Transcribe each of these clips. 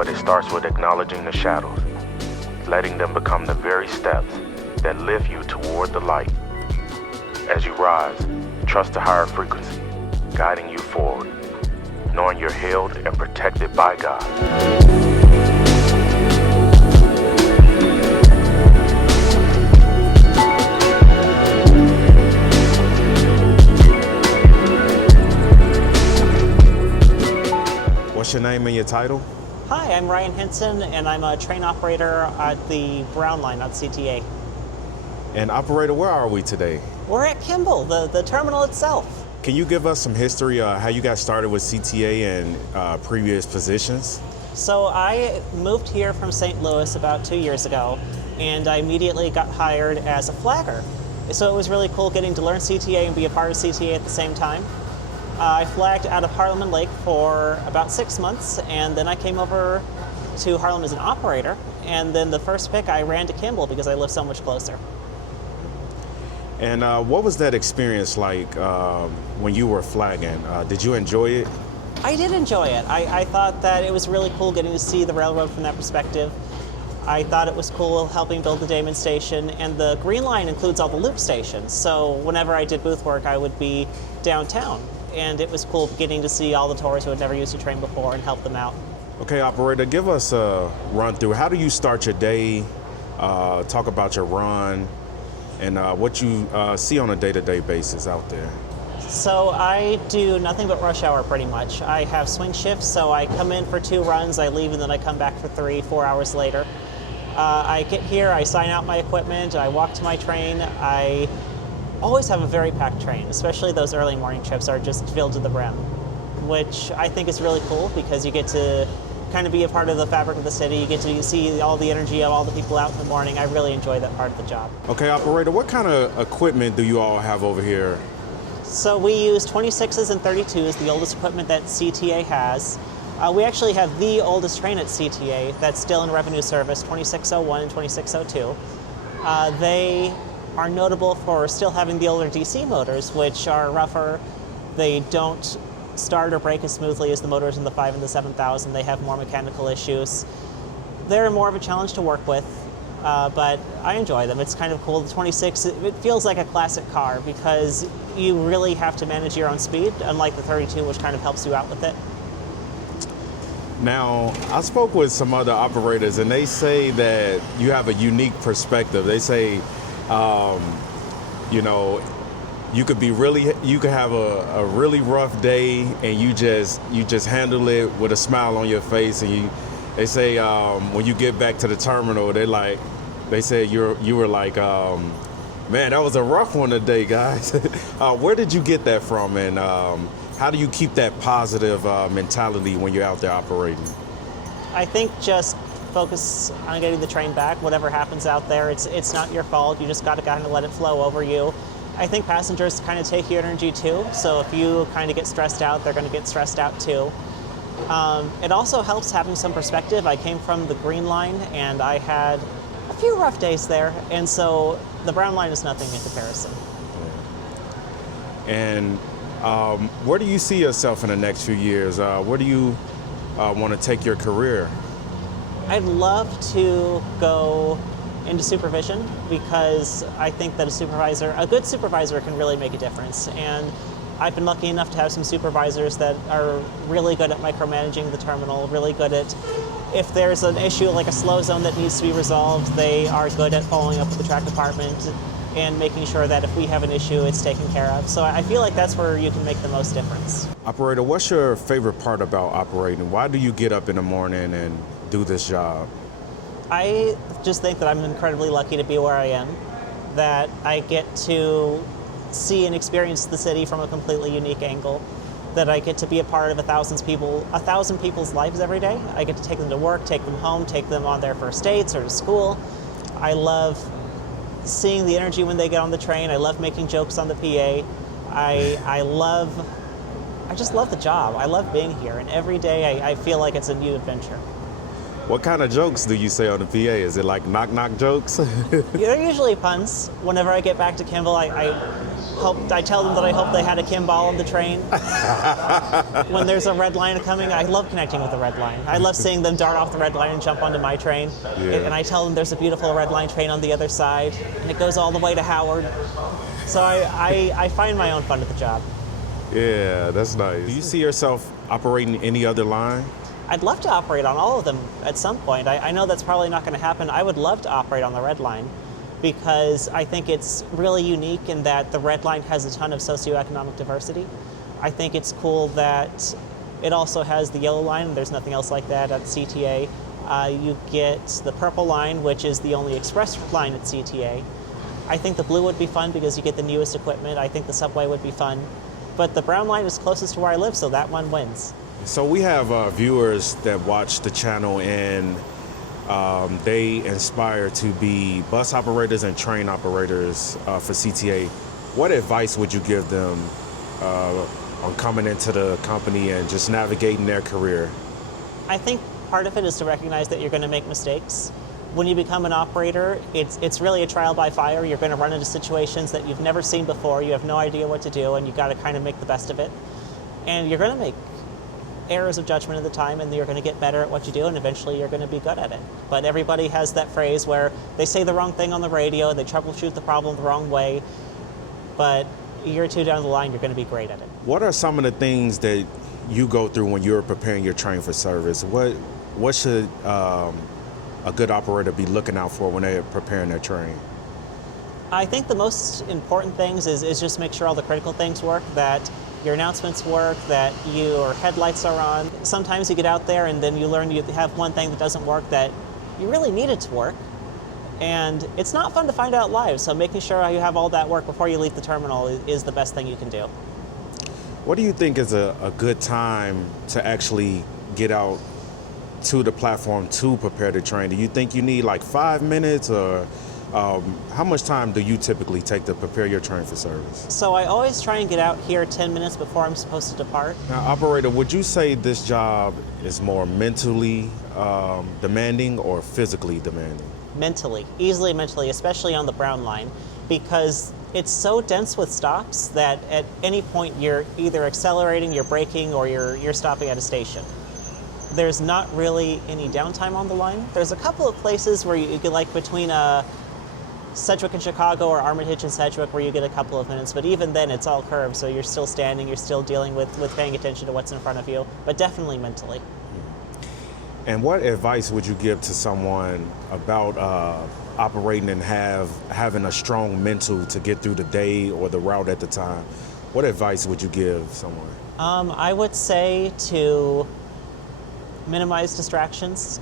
But it starts with acknowledging the shadows, letting them become the very steps that lift you toward the light. As you rise, trust a higher frequency, guiding you forward, knowing you're held and protected by God. What's your name and your title? Hi, I'm Ryan Henson, and I'm a train operator at the Brown line at CTA. And operator, where are we today? We're at Kimball, the terminal itself. Can you give us some history how you got started with CTA and previous positions? So I moved here from St. Louis about 2 years ago, and I immediately got hired as a flagger. So it was really cool getting to learn CTA and be a part of CTA at the same time. I flagged out of Harlem and Lake for about 6 months, and then I came over to Harlem as an operator, and then the first pick I ran to Kimball because I live so much closer. And what was that experience like when you were flagging? Did you enjoy it? I did enjoy it. I thought that it was really cool getting to see the railroad from that perspective. I thought it was cool helping build the Damon station, and the Green Line includes all the loop stations, so whenever I did booth work I would be downtown. And it was cool getting to see all the tourists who had never used a train before and help them out. Okay, operator, give us a run through. How do you start your day? Talk about your run and what you see on a day-to-day basis out there. So I do nothing but rush hour pretty much. I have swing shifts, so I come in for 2 runs, I leave, and then I come back for 3, 4 hours later. I get here, I sign out my equipment, I walk to my train. I always have a very packed train, especially those early morning trips are just filled to the brim, which I think is really cool because you get to kind of be a part of the fabric of the city. You get to see all the energy of all the people out in the morning. I really enjoy that part of the job. Okay, operator, what kind of equipment do you all have over here? So we use 26s and 32s, the oldest equipment that CTA has. We actually have the oldest train at CTA that's still in revenue service, 2601 and 2602. They are notable for still having the older DC motors, which are rougher. They don't start or break as smoothly as the motors in the 5 and the 7000. They have more mechanical issues. They're more of a challenge to work with, but I enjoy them. It's kind of cool. The 26, it feels like a classic car because you really have to manage your own speed, unlike the 32, which kind of helps you out with it. Now, I spoke with some other operators and they say that you have a unique perspective. They say, you know, you could have a really rough day and you just handle it with a smile on your face. And they say when you get back to the terminal, they say you were like, man, that was a rough one today, guys. Where did you get that from, and how do you keep that positive mentality when you're out there operating? I think just focus on getting the train back. Whatever happens out there, it's not your fault. You just got to kind of let it flow over you. I think passengers kind of take your energy too. So if you kind of get stressed out, they're going to get stressed out too. It also helps having some perspective. I came from the Green Line and I had a few rough days there, and so the Brown Line is nothing in comparison. And where do you see yourself in the next few years? Where do you want to take your career? I'd love to go into supervision because I think that a good supervisor can really make a difference. And I've been lucky enough to have some supervisors that are really good at micromanaging the terminal, really good at, if there's an issue like a slow zone that needs to be resolved, they are good at following up with the track department and making sure that if we have an issue, it's taken care of. So I feel like that's where you can make the most difference. Operator, what's your favorite part about operating? Why do you get up in the morning and do this job? I just think that I'm incredibly lucky to be where I am, that I get to see and experience the city from a completely unique angle, that I get to be a part of 1,000 people's lives every day. I get to take them to work, take them home, take them on their first dates or to school. I love seeing the energy when they get on the train. I love making jokes on the PA. I just love the job. I love being here, and every day I feel like it's a new adventure. What kind of jokes do you say on the PA? Is it like knock-knock jokes? They're usually puns. Whenever I get back to Kimball, I tell them that I hope they had a Kimball on the train. When there's a red line coming, I love connecting with the red line. I love seeing them dart off the red line and jump onto my train. Yeah. And I tell them there's a beautiful red line train on the other side, and it goes all the way to Howard. So I find my own fun at the job. Yeah, that's nice. Do you see yourself operating any other line? I'd love to operate on all of them at some point. I know that's probably not going to happen. I would love to operate on the red line because I think it's really unique in that the red line has a ton of socioeconomic diversity. I think it's cool that it also has the yellow line, and there's nothing else like that at CTA. You get the purple line, which is the only express line at CTA. I think the blue would be fun because you get the newest equipment. I think the subway would be fun. But the brown line is closest to where I live, so that one wins. So we have viewers that watch the channel, and they aspire to be bus operators and train operators for CTA. What advice would you give them on coming into the company and just navigating their career? I think part of it is to recognize that you're going to make mistakes. When you become an operator, it's really a trial by fire. You're going to run into situations that you've never seen before. You have no idea what to do, and you got to kind of make the best of it. And you're going to make errors of judgment at the time, and you're going to get better at what you do, and eventually you're going to be good at it. But everybody has that phrase where they say the wrong thing on the radio, they troubleshoot the problem the wrong way, but a year or two down the line, you're going to be great at it. What are some of the things that you go through when you're preparing your train for service? What should a good operator be looking out for when they're preparing their train? I think the most important things is just make sure all the critical things work, that your announcements work, that your headlights are on. Sometimes you get out there and then you learn you have one thing that doesn't work that you really need it to work. And it's not fun to find out live, so making sure you have all that work before you leave the terminal is the best thing you can do. What do you think is a good time to actually get out to the platform to prepare the train? Do you think you need like 5 minutes, or how much time do you typically take to prepare your train for service? So I always try and get out here 10 minutes before I'm supposed to depart. Now, operator, would you say this job is more mentally demanding or physically demanding? Mentally, easily mentally, especially on the brown line, because it's so dense with stops that at any point you're either accelerating, you're braking, or you're stopping at a station. There's not really any downtime on the line. There's a couple of places where you get, like between Sedgwick and Chicago or Armitage and Sedgwick, where you get a couple of minutes, but even then it's all curved, so you're still standing, you're still dealing with paying attention to what's in front of you, but definitely mentally. And what advice would you give to someone about operating and having a strong mental to get through the day or the route at the time? What advice would you give someone? I would say to minimize distractions.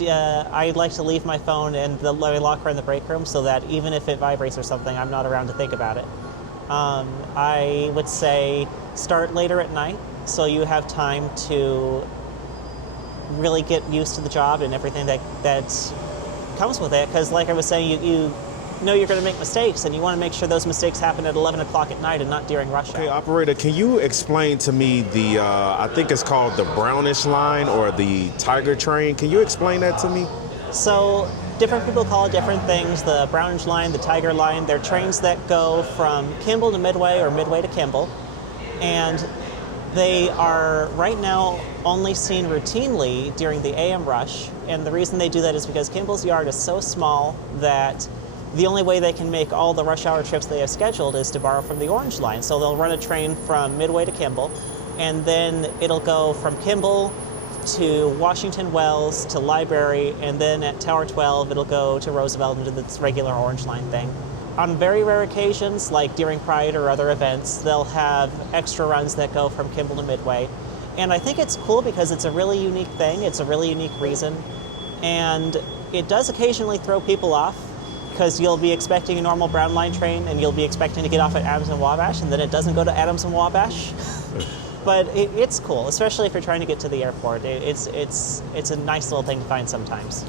I like to leave my phone in the locker in the break room so that even if it vibrates or something, I'm not around to think about it. I would say start later at night so you have time to really get used to the job and everything that comes with it. Because like I was saying, you know you're going to make mistakes, and you want to make sure those mistakes happen at 11 o'clock at night and not during rush hour. Okay, operator, can you explain to me the, I think it's called the Brownish line or the Tiger train. Can you explain that to me? So different people call it different things. The Brownish line, the Tiger line, they're trains that go from Kimball to Midway or Midway to Kimball. And they are right now only seen routinely during the AM rush. And the reason they do that is because Kimball's yard is so small that the only way they can make all the rush hour trips they have scheduled is to borrow from the Orange line. So they'll run a train from Midway to Kimball, and then it'll go from Kimball to Washington Wells to Library, and then at Tower 12 it'll go to Roosevelt and do this regular Orange line thing. On very rare occasions, like during Pride or other events, they'll have extra runs that go from Kimball to Midway. And I think it's cool because it's a really unique thing, it's a really unique reason, and it does occasionally throw people off, because you'll be expecting a normal Brown Line train and you'll be expecting to get off at Adams and Wabash, and then it doesn't go to Adams and Wabash. But it's cool, especially if you're trying to get to the airport. It's a nice little thing to find sometimes.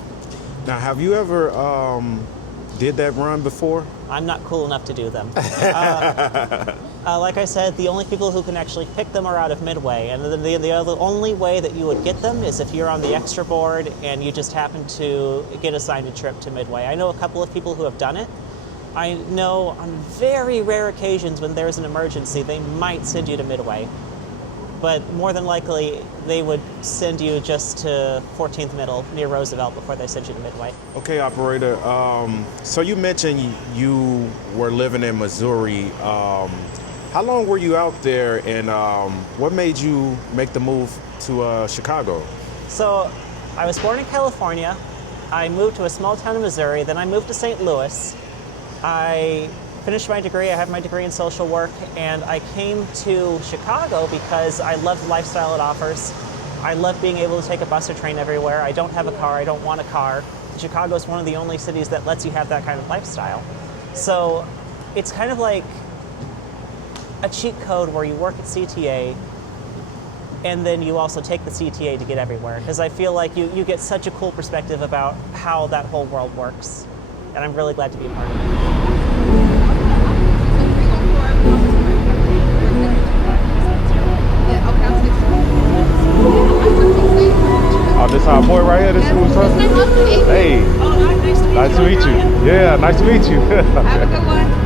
Now, have you ever did that run before? I'm not cool enough to do them. Like I said, the only people who can actually pick them are out of Midway, and the only way that you would get them is if you're on the extra board and you just happen to get assigned a trip to Midway. I know a couple of people who have done it. I know on very rare occasions when there's an emergency, they might send you to Midway. But more than likely, they would send you just to 14th Middle near Roosevelt before they send you to Midway. Okay, operator. So you mentioned you were living in Missouri. How long were you out there, and what made you make the move to Chicago? So I was born in California. I moved to a small town in Missouri. Then I moved to St. Louis. I finished my degree. I have my degree in social work, and I came to Chicago because I love the lifestyle it offers. I love being able to take a bus or train everywhere. I don't have a car. I don't want a car. Chicago is one of the only cities that lets you have that kind of lifestyle. So it's kind of like a cheat code where you work at CTA and then you also take the CTA to get everywhere, because I feel like you get such a cool perspective about how that whole world works, and I'm really glad to be a part of it. Oh, this our boy right here. This is who's talking. Hey, nice to meet you. Yeah, nice to meet you. Have a good one.